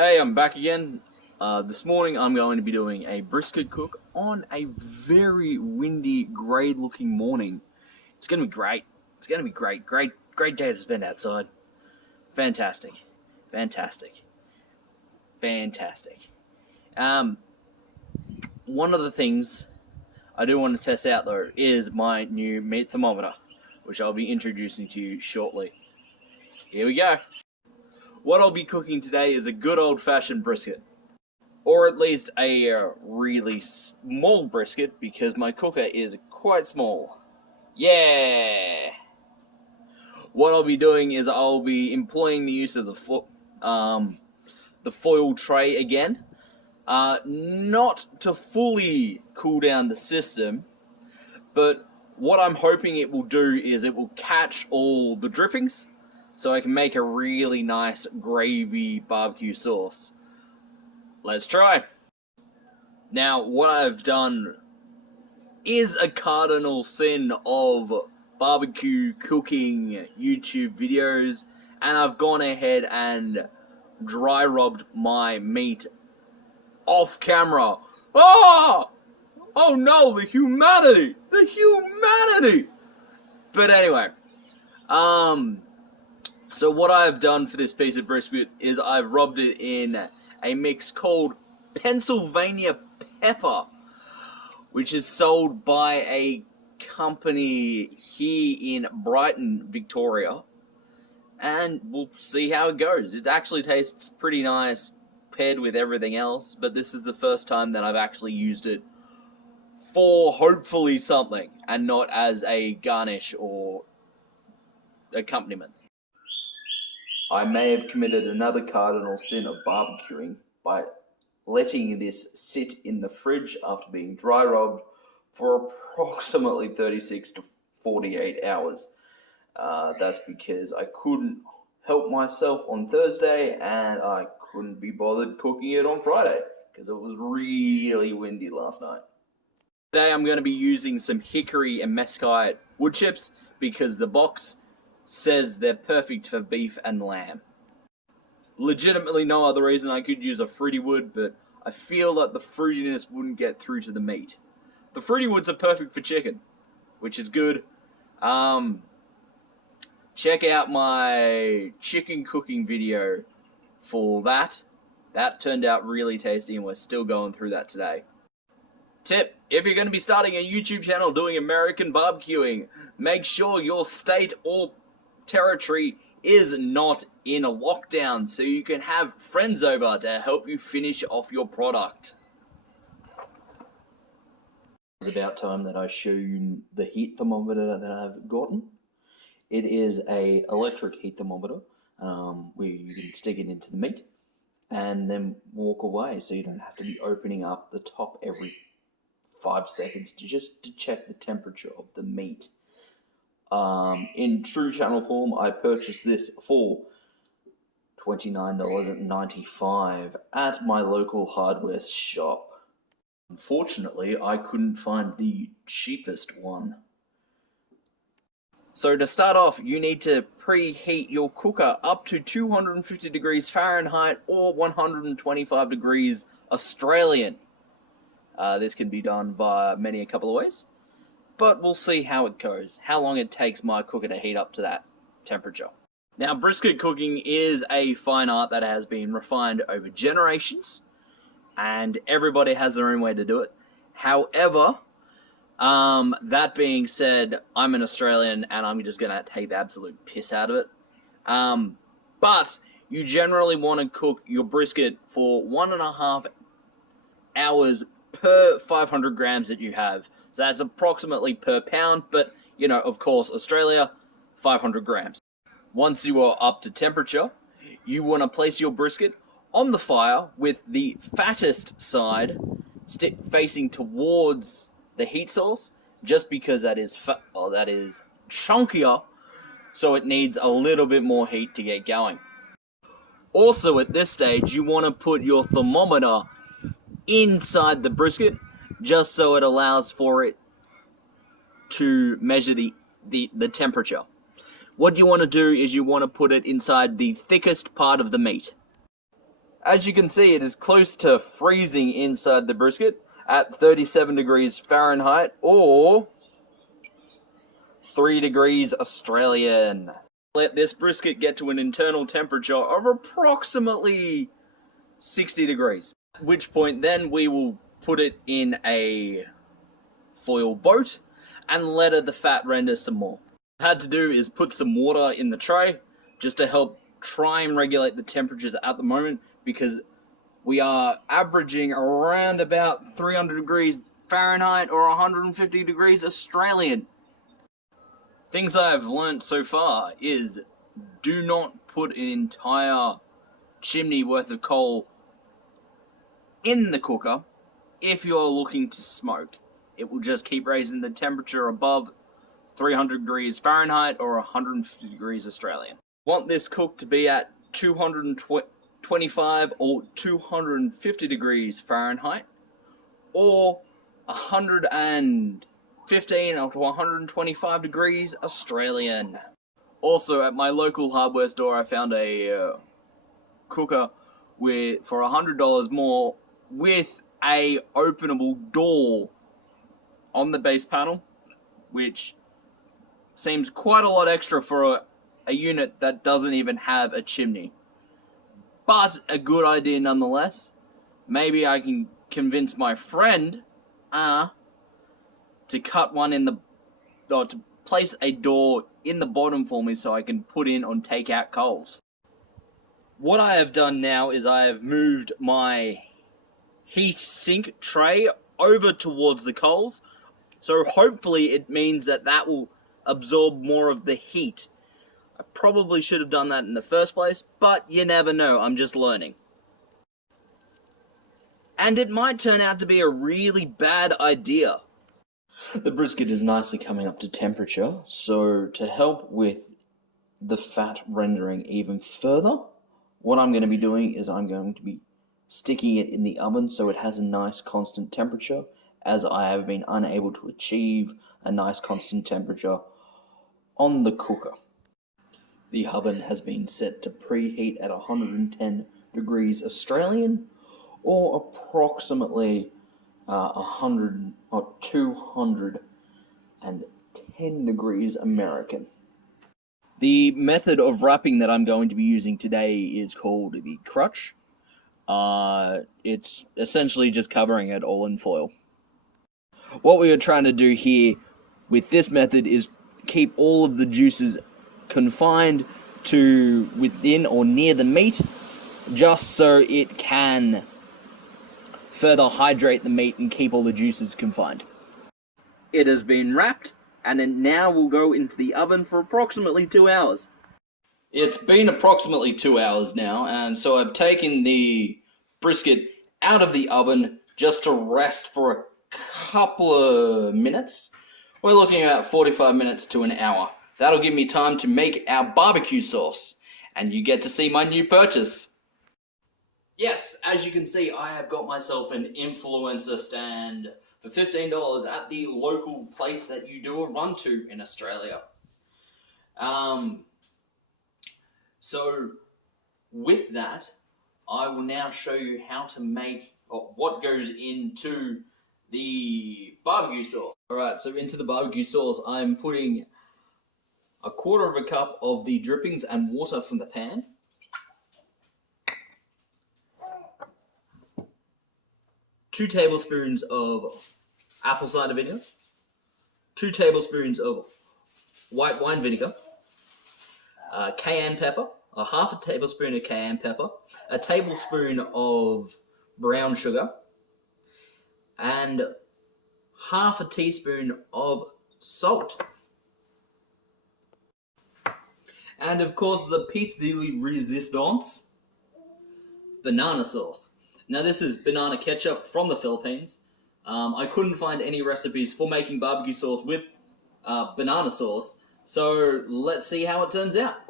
Hey, I'm back again. This morning I'm going to be doing a brisket cook on a very windy, grey-looking morning. It's going to be great. It's going to be great. Great day to spend outside. Fantastic. Fantastic. Fantastic. One of the things I do want to test out though is my new meat thermometer, which I'll be introducing to you shortly. Here we go. What I'll be cooking today is a good old-fashioned brisket. Or at least a really small brisket, because my cooker is quite small. Yeah! What I'll be doing is I'll be employing the use of the foil tray again. Not to fully cool down the system, but what I'm hoping it will do is it will catch all the drippings, so I can make a really nice gravy barbecue sauce. Let's try. Now, what I've done is a cardinal sin of barbecue cooking YouTube videos, and I've gone ahead and dry rubbed my meat off camera. Oh! Oh no, the humanity! The humanity! But anyway, so what I've done for this piece of brisket is I've rubbed it in a mix called Pennsylvania Pepper, which is sold by a company here in Brighton, Victoria, and we'll see how it goes. It actually tastes pretty nice paired with everything else, but this is the first time that I've actually used it for hopefully something and not as a garnish or accompaniment. I may have committed another cardinal sin of barbecuing by letting this sit in the fridge after being dry rubbed for approximately 36 to 48 hours. That's because I couldn't help myself on Thursday and I couldn't be bothered cooking it on Friday because it was really windy last night. Today I'm going to be using some hickory and mesquite wood chips because the box says they're perfect for beef and lamb. Legitimately no other reason I could use a fruity wood, but I feel that the fruitiness wouldn't get through to the meat. The fruity woods are perfect for chicken, which is good. Check out my chicken cooking video for that. That turned out really tasty and we're still going through that today. Tip: if you're going to be starting a YouTube channel doing American barbecuing, make sure your state or territory is not in a lockdown so you can have friends over to help you finish off your product. It's about time that I show you the heat thermometer that I've gotten. It is a electric heat thermometer where you can stick it into the meat and then walk away, so you don't have to be opening up the top every 5 seconds to check the temperature of the meat. In true channel form, I purchased this for $29.95 at my local hardware shop. Unfortunately, I couldn't find the cheapest one. So to start off, you need to preheat your cooker up to 250 degrees Fahrenheit or 125 degrees Australian. This can be done via a couple of ways, but we'll see how it goes, how long it takes my cooker to heat up to that temperature. Now, brisket cooking is a fine art that has been refined over generations, and everybody has their own way to do it. However, that being said, I'm an Australian and I'm just going to take the absolute piss out of it. But you generally want to cook your brisket for 1.5 hours per 500 grams that you have. So that's approximately per pound, but, you know, of course, Australia, 500 grams. Once you are up to temperature, you want to place your brisket on the fire with the fattest side facing towards the heat source, just because that is chunkier, so it needs a little bit more heat to get going. Also, at this stage, you want to put your thermometer inside the brisket, just so it allows for it to measure the temperature. What you want to do is you want to put it inside the thickest part of the meat. As you can see, it is close to freezing inside the brisket at 37 degrees Fahrenheit or 3 degrees Australian. Let this brisket get to an internal temperature of approximately 60 degrees. At which point then we will put it in a foil boat and let the fat render some more. What I had to do is put some water in the tray just to help try and regulate the temperatures at the moment, because we are averaging around about 300 degrees Fahrenheit or 150 degrees Australian. Things I have learnt so far is do not put an entire chimney worth of coal in the cooker if you're looking to smoke. It will just keep raising the temperature above 300 degrees Fahrenheit or 150 degrees Australian. Want this cooked to be at 225 or 250 degrees Fahrenheit or 115 or 125 degrees Australian. Also, at my local hardware store, I found a cooker for $100 more with a openable door on the base panel, which seems quite a lot extra for a unit that doesn't even have a chimney. But a good idea nonetheless. Maybe I can convince my friend to cut one in the, or to place a door in the bottom for me so I can put in on takeout coals. What I have done now is I have moved my heat sink tray over towards the coals, so hopefully it means that will absorb more of the heat. I probably should have done that in the first place, but you never know, I'm just learning. And it might turn out to be a really bad idea. The brisket is nicely coming up to temperature, so to help with the fat rendering even further, what I'm going to be doing is I'm going to be sticking it in the oven so it has a nice constant temperature, as I have been unable to achieve a nice constant temperature on the cooker. The oven has been set to preheat at 110 degrees Australian or approximately 100 or 210 degrees American. The method of wrapping that I'm going to be using today is called the crutch. It's essentially just covering it all in foil. What we are trying to do here with this method is keep all of the juices confined to within or near the meat, just so it can further hydrate the meat and keep all the juices confined. It has been wrapped, and it now will go into the oven for approximately 2 hours. It's been approximately 2 hours now, and so I've taken the brisket out of the oven just to rest for a couple of minutes. We're looking at 45 minutes to an hour. That'll give me time to make our barbecue sauce, and you get to see my new purchase. Yes, as you can see, I have got myself an influencer stand for $15 at the local place that you do a run to in Australia. So with that, I will now show you how to make, or what goes into the barbecue sauce. Alright, so into the barbecue sauce, I'm putting 1/4 cup of the drippings and water from the pan. 2 tablespoons of apple cider vinegar. 2 tablespoons of white wine vinegar. Cayenne pepper. 1/2 tablespoon of cayenne pepper. 1 tablespoon of brown sugar. And 1/2 teaspoon of salt. And of course, the piece de resistance, banana sauce. Now this is banana ketchup from the Philippines. I couldn't find any recipes for making barbecue sauce with banana sauce, so let's see how it turns out.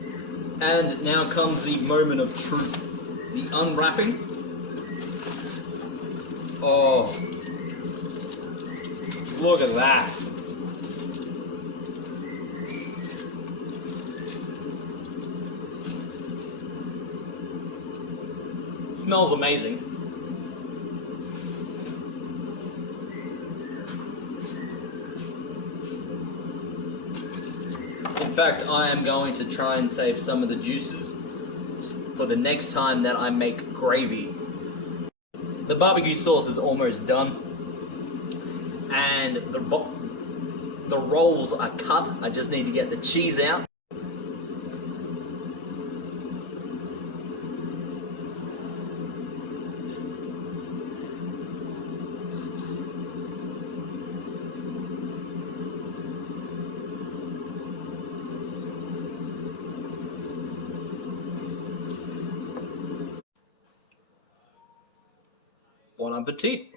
And now comes the moment of truth, the unwrapping. Oh, look at that. It smells amazing. In fact, I am going to try and save some of the juices for the next time that I make gravy. The barbecue sauce is almost done, and the rolls are cut. I just need to get the cheese out. Bon appetit!